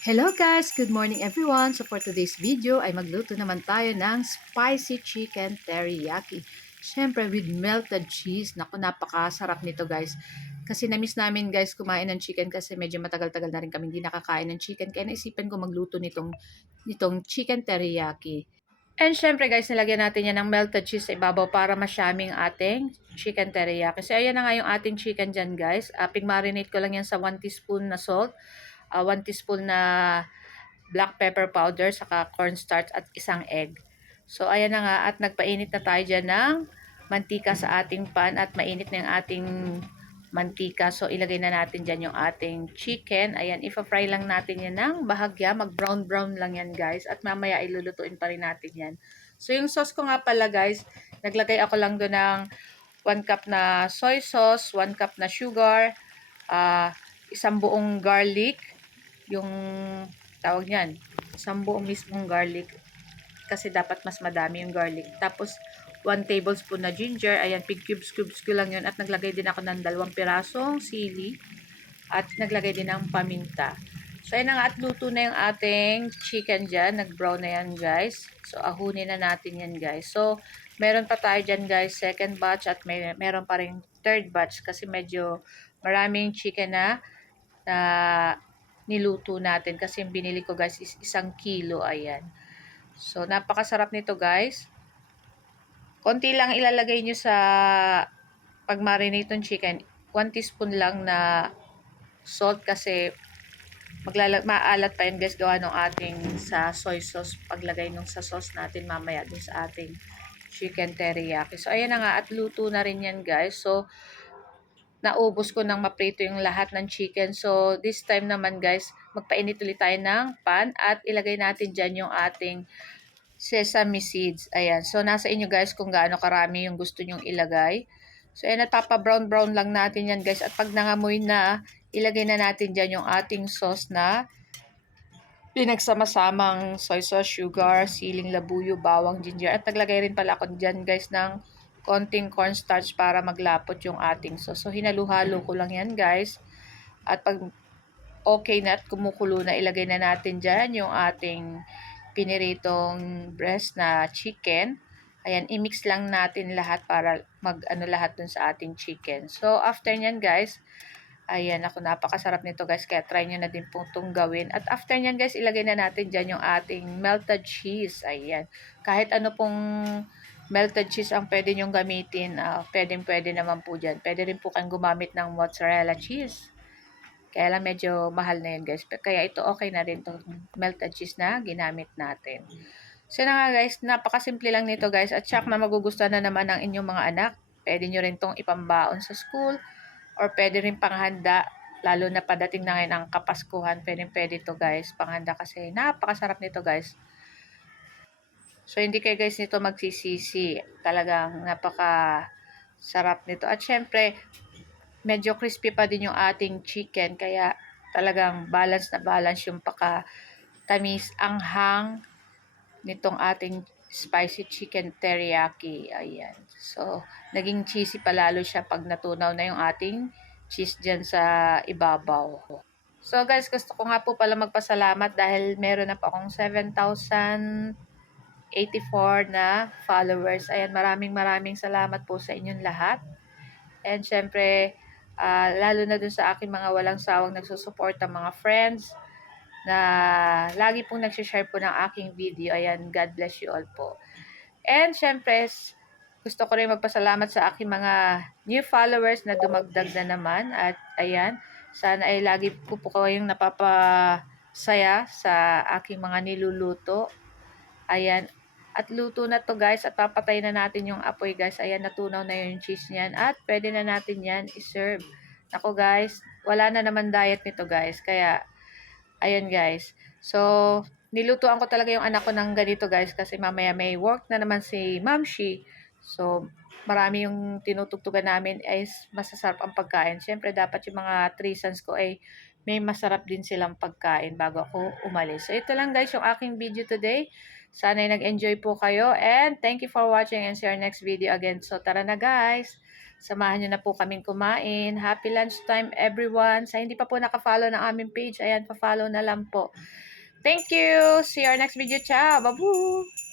Hello guys! Good morning everyone! So for today's video ay magluto naman tayo ng spicy chicken teriyaki. Siyempre with melted cheese. Naku, napakasarap nito guys. Kasi namiss namin guys kumain ng chicken kasi medyo matagal-tagal na rin kami hindi nakakain ng chicken. Kaya naisipan ko magluto nitong, nitong chicken teriyaki. And syempre guys, nilagyan natin yan ng melted cheese sa ibabaw para masyaming ating chicken teriyaki. So ayan na nga yung ating chicken dyan guys. Uh, pig-marinate ko lang yan sa 1 teaspoon na salt uh, 1 teaspoon na black pepper powder, saka cornstarch at isang egg. So, ayan na nga at nagpainit na tayo dyan ng mantika sa ating pan at mainit na yung ating mantika. So, ilagay na natin dyan yung ating chicken. Ayan, ipa-fry lang natin yan ng bahagya. Mag-brown-brown lang yan, guys. At mamaya ilulutuin pa rin natin yan. So, yung sauce ko nga pala, guys, naglagay ako lang doon ng 1 cup na soy sauce, 1 cup na sugar, uh, isang buong garlic, yung tawag niyan, isang buong mismong garlic kasi dapat mas madami yung garlic. Tapos 1 tablespoon na ginger, ayan, pig cubes cubes ko lang yun at naglagay din ako ng dalawang pirasong sili at naglagay din ng paminta. So, ayan nga at luto na yung ating chicken dyan. Nag-brown na yan, guys. So, ahunin na natin yan, guys. So, meron pa tayo dyan, guys, second batch at may, meron pa rin third batch kasi medyo maraming chicken na na niluto natin. Kasi yung binili ko guys is isang kilo. Ayan. So, napakasarap nito guys. Konti lang ilalagay nyo sa pag-marinate ng chicken. 1 teaspoon lang na salt kasi maglalag maalat pa yun guys gawa ng ating sa soy sauce paglagay nung sa sauce natin mamaya din sa ating chicken teriyaki. So, ayan na nga at luto na rin yan guys. So, naubos ko nang maprito yung lahat ng chicken. So, this time naman guys, magpainit ulit tayo ng pan at ilagay natin dyan yung ating sesame seeds. Ayan. So, nasa inyo guys kung gaano karami yung gusto nyong ilagay. So, ayan, at papa-brown-brown lang natin yan guys. At pag nangamoy na, ilagay na natin dyan yung ating sauce na pinagsama-samang soy sauce, sugar, siling labuyo, bawang, ginger. At naglagay rin pala ako dyan guys ng konting cornstarch para maglapot yung ating sauce. So, hinaluhalo ko lang yan, guys. At pag okay na at kumukulo na, ilagay na natin dyan yung ating piniritong breast na chicken. Ayan, i-mix lang natin lahat para mag-ano lahat dun sa ating chicken. So, after nyan, guys, ayan, ako napakasarap nito, guys. Kaya try nyo na din po itong gawin. At after nyan, guys, ilagay na natin dyan yung ating melted cheese. Ayan. Kahit ano pong melted cheese ang pwede nyong gamitin, uh, pwedeng pwede naman po dyan. Pwede rin po kayong gumamit ng mozzarella cheese. Kaya lang medyo mahal na yun guys. Kaya ito okay na rin itong melted cheese na ginamit natin. So na nga guys, napakasimple lang nito guys. At siyak na magugustuhan na naman ng inyong mga anak. Pwede nyo rin itong ipambaon sa school. Or pwede rin panghanda. Lalo na padating na ngayon ang kapaskuhan. Pwede pwede ito guys. Panghanda kasi napakasarap nito guys. So, hindi kayo guys nito magsisisi. Talagang napaka sarap nito. At syempre, medyo crispy pa din yung ating chicken. Kaya talagang balance na balance yung paka tamis anghang nitong ating spicy chicken teriyaki. Ayan. So, naging cheesy pa lalo siya pag natunaw na yung ating cheese dyan sa ibabaw. So guys, gusto ko nga po pala magpasalamat dahil meron na po akong 7,000 84 na followers. Ayan, maraming maraming salamat po sa inyong lahat. And syempre, uh, lalo na dun sa aking mga walang sawang nagsusuporta mga friends na lagi pong nagsishare po ng aking video. Ayan, God bless you all po. And syempre, gusto ko rin magpasalamat sa aking mga new followers na dumagdag na naman. At ayan, sana ay lagi po po kayong napapasaya sa aking mga niluluto. Ayan, at luto na to guys at papatay na natin yung apoy guys. Ayan natunaw na yung cheese niyan at pwede na natin yan i-serve. Ako guys, wala na naman diet nito guys. Kaya ayan guys. So nilutuan ko talaga yung anak ko ng ganito guys kasi mamaya may work na naman si Ma'am Shi. So marami yung tinutugtugan namin ay masasarap ang pagkain. Siyempre dapat yung mga 3 sons ko ay may masarap din silang pagkain bago ako umalis. So ito lang guys yung aking video today. Sana nag-enjoy po kayo and thank you for watching and see our next video again. So tara na guys! Samahan nyo na po kaming kumain. Happy lunchtime everyone. Sa hindi pa po nakafollow ng aming page, ayan, pa-follow na lang po. Thank you. See you our next video. Ciao. Babu.